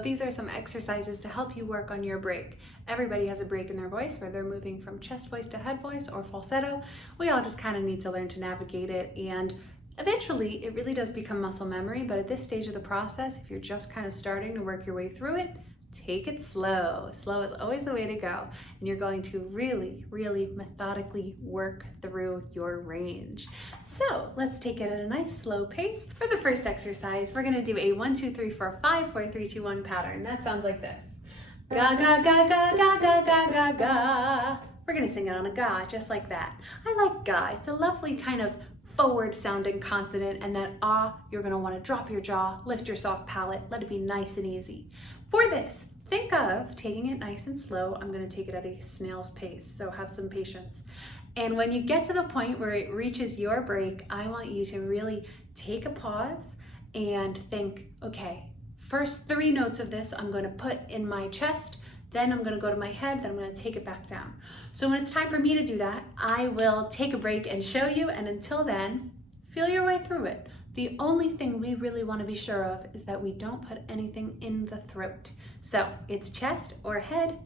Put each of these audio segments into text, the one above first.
So these are some exercises to help you work on your break. Everybody has a break in their voice where they're moving from chest voice to head voice or falsetto. We all just kind of need to learn to navigate it, and eventually it really does become muscle memory. But at this stage of the process, if you're just kind of starting to work your way through it, take it slow. Slow is always the way to go. And you're going to really, really methodically work through your range. So let's take it at a nice slow pace. For the first exercise, we're gonna do a 1, 2, 3, 4, 5, 4, 3, 2, 1 pattern. That sounds like this. Ga, ga, ga, ga, ga, ga, ga, ga, ga. We're gonna sing it on a ga, just like that. I like ga. It's a lovely kind of forward sounding consonant, and that ah, you're gonna wanna drop your jaw, lift your soft palate, let it be nice and easy. For this, think of taking it nice and slow. I'm gonna take it at a snail's pace, so have some patience. And when you get to the point where it reaches your break, I want you to really take a pause and think, okay, first 3 notes of this I'm gonna put in my chest, then I'm gonna go to my head, then I'm gonna take it back down. So when it's time for me to do that, I will take a break and show you, and until then, feel your way through it. The only thing we really want to be sure of is that we don't put anything in the throat. So it's chest or head.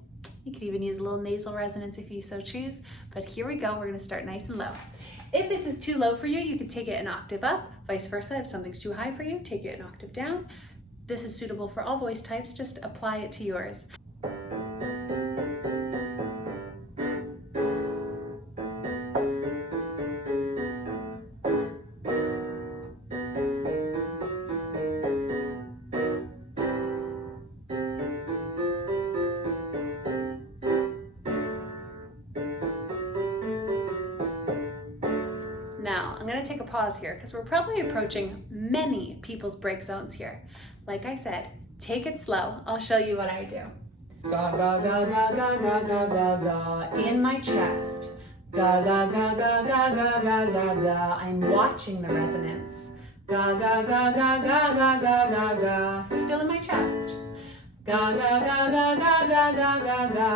You could even use a little nasal resonance if you so choose, but here we go. We're going to start nice and low. If this is too low for you, you can take it an octave up. Vice versa, if something's too high for you, take it an octave down. This is suitable for all voice types. Just apply it to yours. Now, I'm going to take a pause here because we're probably approaching many people's break zones here. Like I said, take it slow. I'll show you what I do. Ga, ga, ga, ga, ga, ga, ga, ga, ga, in my chest. Ga, ga, ga, ga, ga, ga, ga, ga, ga. I'm watching the resonance. Ga, ga, ga, ga, ga, ga, ga, ga, ga. Still in my chest. Ga, ga, ga, ga, ga, ga, ga, ga, ga.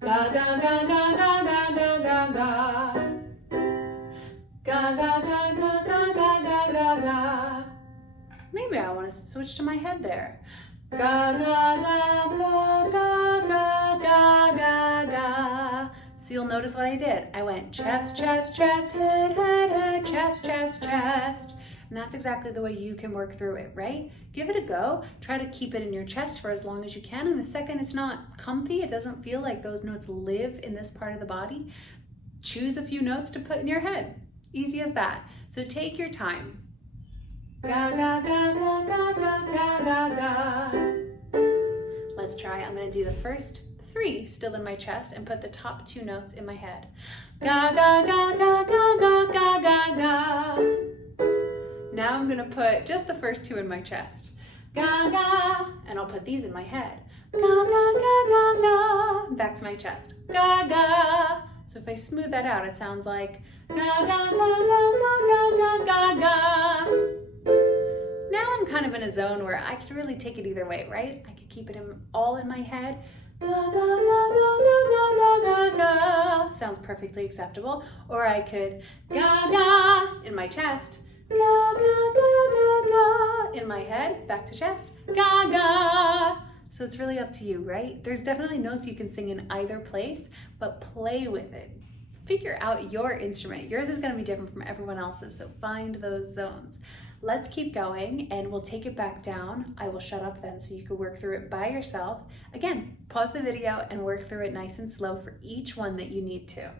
Ga, ga, ga, ga, ga, ga, ga, ga, ga. Ga, ga, ga, ga, ga, ga, ga, ga, ga. Maybe I want to switch to my head there. Ga, ga, ga, ga, ga, ga, ga, ga, ga. So you'll notice what I did. I went chest, chest, chest, head, head, head, chest, chest, chest. And that's exactly the way you can work through it, right? Give it a go. Try to keep it in your chest for as long as you can. And the second it's not comfy, it doesn't feel like those notes live in this part of the body, choose a few notes to put in your head. Easy as that. So take your time. Ga, ga, ga, ga, ga, ga, ga, ga, ga. Let's try. I'm going to do the first 3 still in my chest and put the top 2 notes in my head. Ga, ga, ga, ga, ga, ga, ga, ga, ga. Now I'm going to put just the first 2 in my chest. Ga, ga, and I'll put these in my head. Ga, ga, ga, ga, ga. Back to my chest. Ga, ga. So if I smooth that out, it sounds like ga, ga, ga, ga, ga, ga, ga, ga. Now I'm kind of in a zone where I could really take it either way, right? I could keep it all in my head. Ga, ga, ga, ga, ga, ga, ga, ga. Sounds perfectly acceptable. Or I could ga, ga in my chest. Ga, ga, ga, ga, ga. In my head, back to chest. Ga, ga. So it's really up to you, right? There's definitely notes you can sing in either place, but play with it. Figure out your instrument. Yours is going to be different from everyone else's, so find those zones. Let's keep going, and we'll take it back down. I will shut up then so you can work through it by yourself. Again, pause the video and work through it nice and slow for each one that you need to.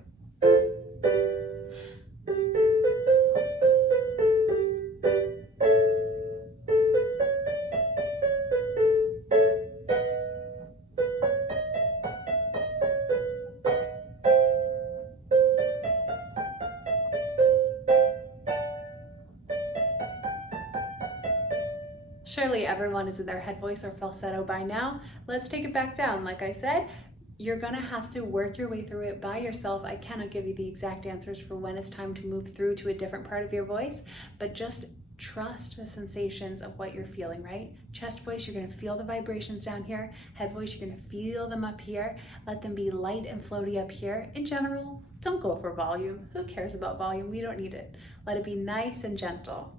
Surely everyone is in their head voice or falsetto by now. Let's take it back down. Like I said, you're gonna have to work your way through it by yourself. I cannot give you the exact answers for when it's time to move through to a different part of your voice, but just trust the sensations of what you're feeling, right? Chest voice, you're gonna feel the vibrations down here. Head voice, you're gonna feel them up here. Let them be light and floaty up here. In general, don't go for volume. Who cares about volume? We don't need it. Let it be nice and gentle.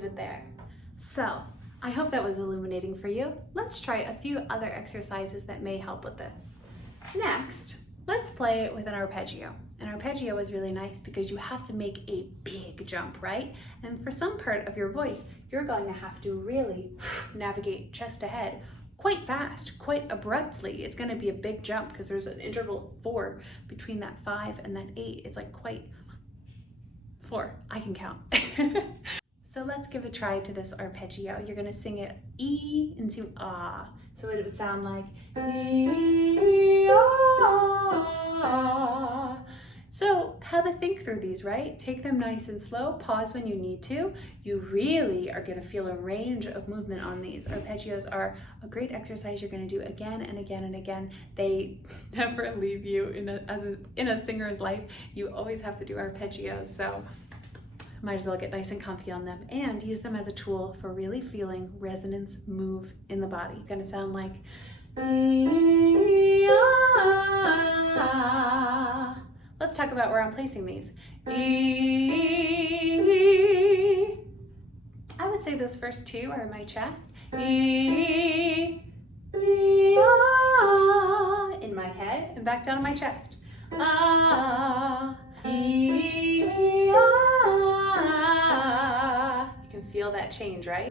leave it there. So, I hope that was illuminating for you. Let's try a few other exercises that may help with this. Next, let's play with an arpeggio. An arpeggio is really nice because you have to make a big jump, right? And for some part of your voice, you're going to have to really navigate chest ahead quite fast, quite abruptly. It's going to be a big jump because there's an interval of 4 between that 5 and that 8. It's like quite 4. I can count. So let's give a try to this arpeggio. You're gonna sing it E into Ah. So it would sound like E, Ah. So have a think through these, right? Take them nice and slow, pause when you need to. You really are gonna feel a range of movement on these. Arpeggios are a great exercise you're gonna do again and again and again. They never leave you in a singer's life. You always have to do arpeggios, so might as well get nice and comfy on them and use them as a tool for really feeling resonance move in the body. It's gonna sound like Let's talk about where I'm placing these. I would say those first 2 are in my chest. In my head and back down in my chest. You can feel that change, right?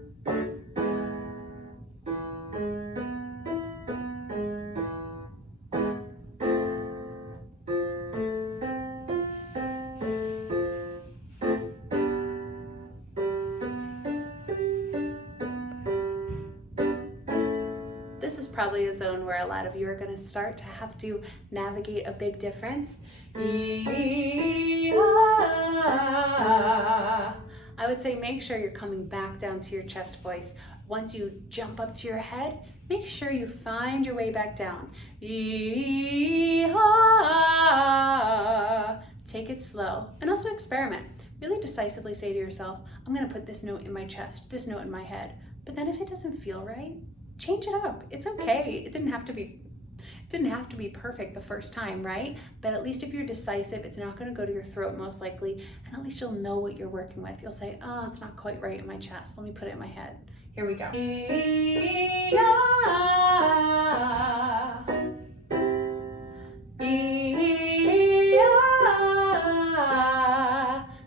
This is probably a zone where a lot of you are going to start to have to navigate a big difference. I would say make sure you're coming back down to your chest voice. Once you jump up to your head, make sure you find your way back down. Take it slow and also experiment. Really decisively say to yourself, I'm going to put this note in my chest, this note in my head. But then if it doesn't feel right, change it up. It's okay. It didn't have to be perfect the first time, right? But at least if you're decisive, it's not going to go to your throat most likely, and at least you'll know what you're working with. You'll say, oh, it's not quite right in my chest. Let me put it in my head. Here we go.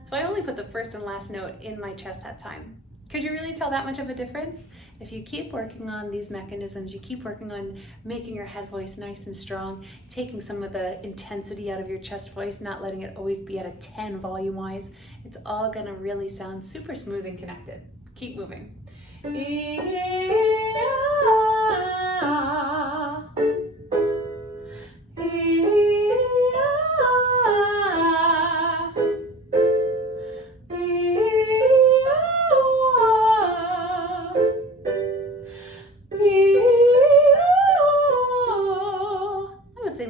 So I only put the first and last note in my chest that time. Could you really tell that much of a difference? If you keep working on these mechanisms, you keep working on making your head voice nice and strong, taking some of the intensity out of your chest voice, not letting it always be at a 10 volume-wise, it's all gonna really sound super smooth and connected. Keep moving.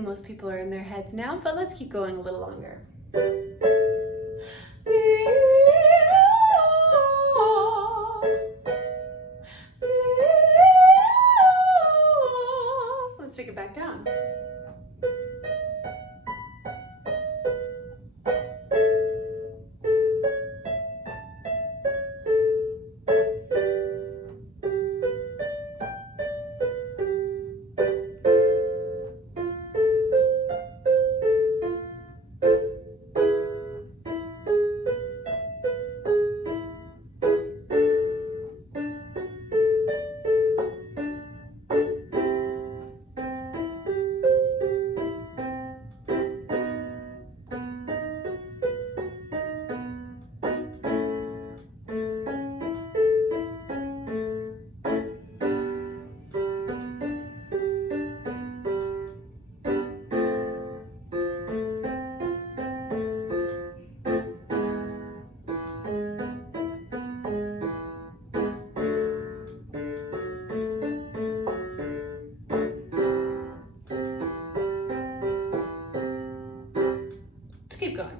Most people are in their heads now, but let's keep going a little longer. Let's take it back down. Keep going.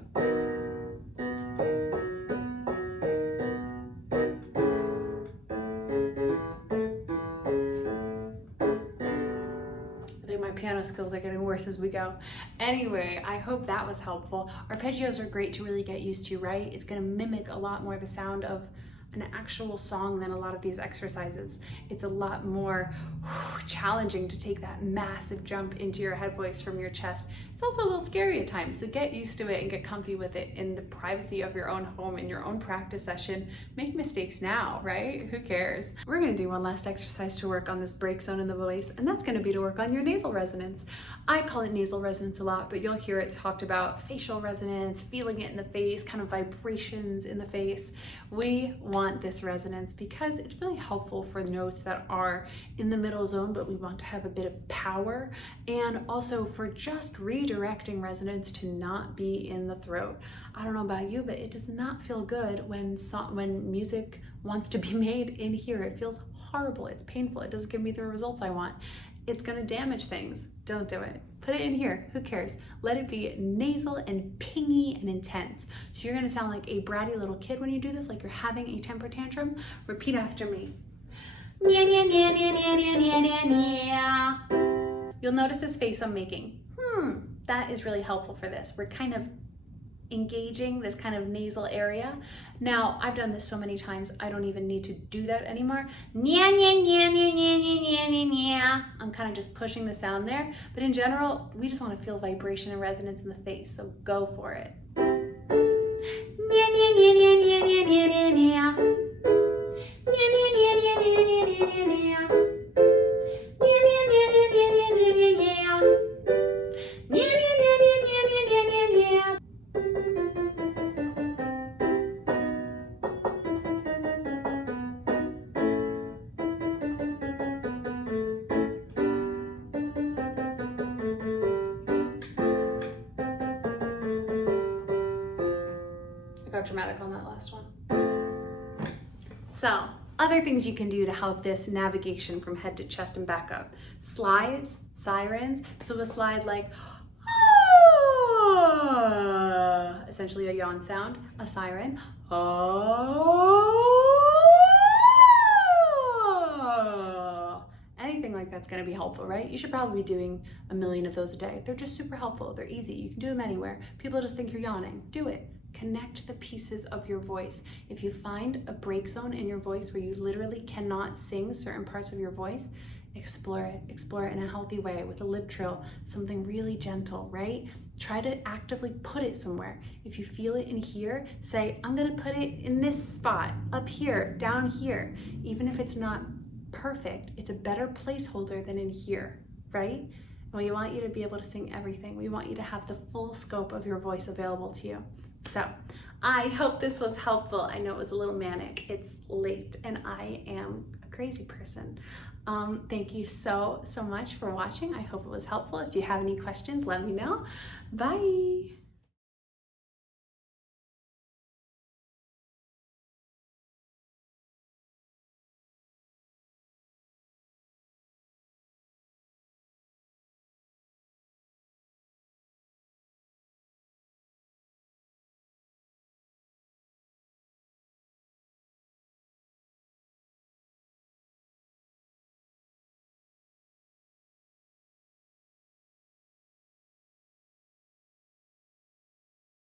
I think my piano skills are getting worse as we go. Anyway, I hope that was helpful. Arpeggios are great to really get used to, right? It's going to mimic a lot more the sound of an actual song than a lot of these exercises. It's a lot more challenging to take that massive jump into your head voice from your chest. It's also a little scary at times, so get used to it and get comfy with it in the privacy of your own home, in your own practice session. Make mistakes now, right? Who cares? We're gonna do one last exercise to work on this break zone in the voice, and that's gonna be to work on your nasal resonance. I call it nasal resonance a lot, but you'll hear it talked about facial resonance, feeling it in the face, kind of vibrations in the face. We want this resonance because it's really helpful for notes that are in the middle zone, but we want to have a bit of power, and also for just redirecting resonance to not be in the throat. I don't know about you, but it does not feel good when music wants to be made in here. It feels horrible. It's painful. It doesn't give me the results I want. It's gonna damage things. Don't do it. Put it in here. Who cares? Let it be nasal and pingy and intense. So you're gonna sound like a bratty little kid when you do this, like you're having a temper tantrum. Repeat after me. You'll notice this face I'm making. That is really helpful for this. We're kind of engaging this kind of nasal area. Now, I've done this so many times, I don't even need to do that anymore. I'm kind of just pushing the sound there, but in general, we just want to feel vibration and resonance in the face, so go for it. Dramatic on that last one. So, other things you can do to help this navigation from head to chest and back up. Slides, sirens. So a slide like, ah, essentially a yawn sound. A siren, ah. Anything like that's gonna be helpful, right? You should probably be doing a million of those a day. They're just super helpful. They're easy. You can do them anywhere. People just think you're yawning. Do it. Connect the pieces of your voice. If you find a break zone in your voice where you literally cannot sing certain parts of your voice, explore it in a healthy way with a lip trill, something really gentle, right? Try to actively put it somewhere. If you feel it in here, say, I'm gonna put it in this spot, up here, down here. Even if it's not perfect, it's a better placeholder than in here, right? And we want you to be able to sing everything. We want you to have the full scope of your voice available to you. So I hope this was helpful. I know it was a little manic. It's late and I am a crazy person. Thank you so much for watching. I hope it was helpful. If you have any questions, let me know. Bye.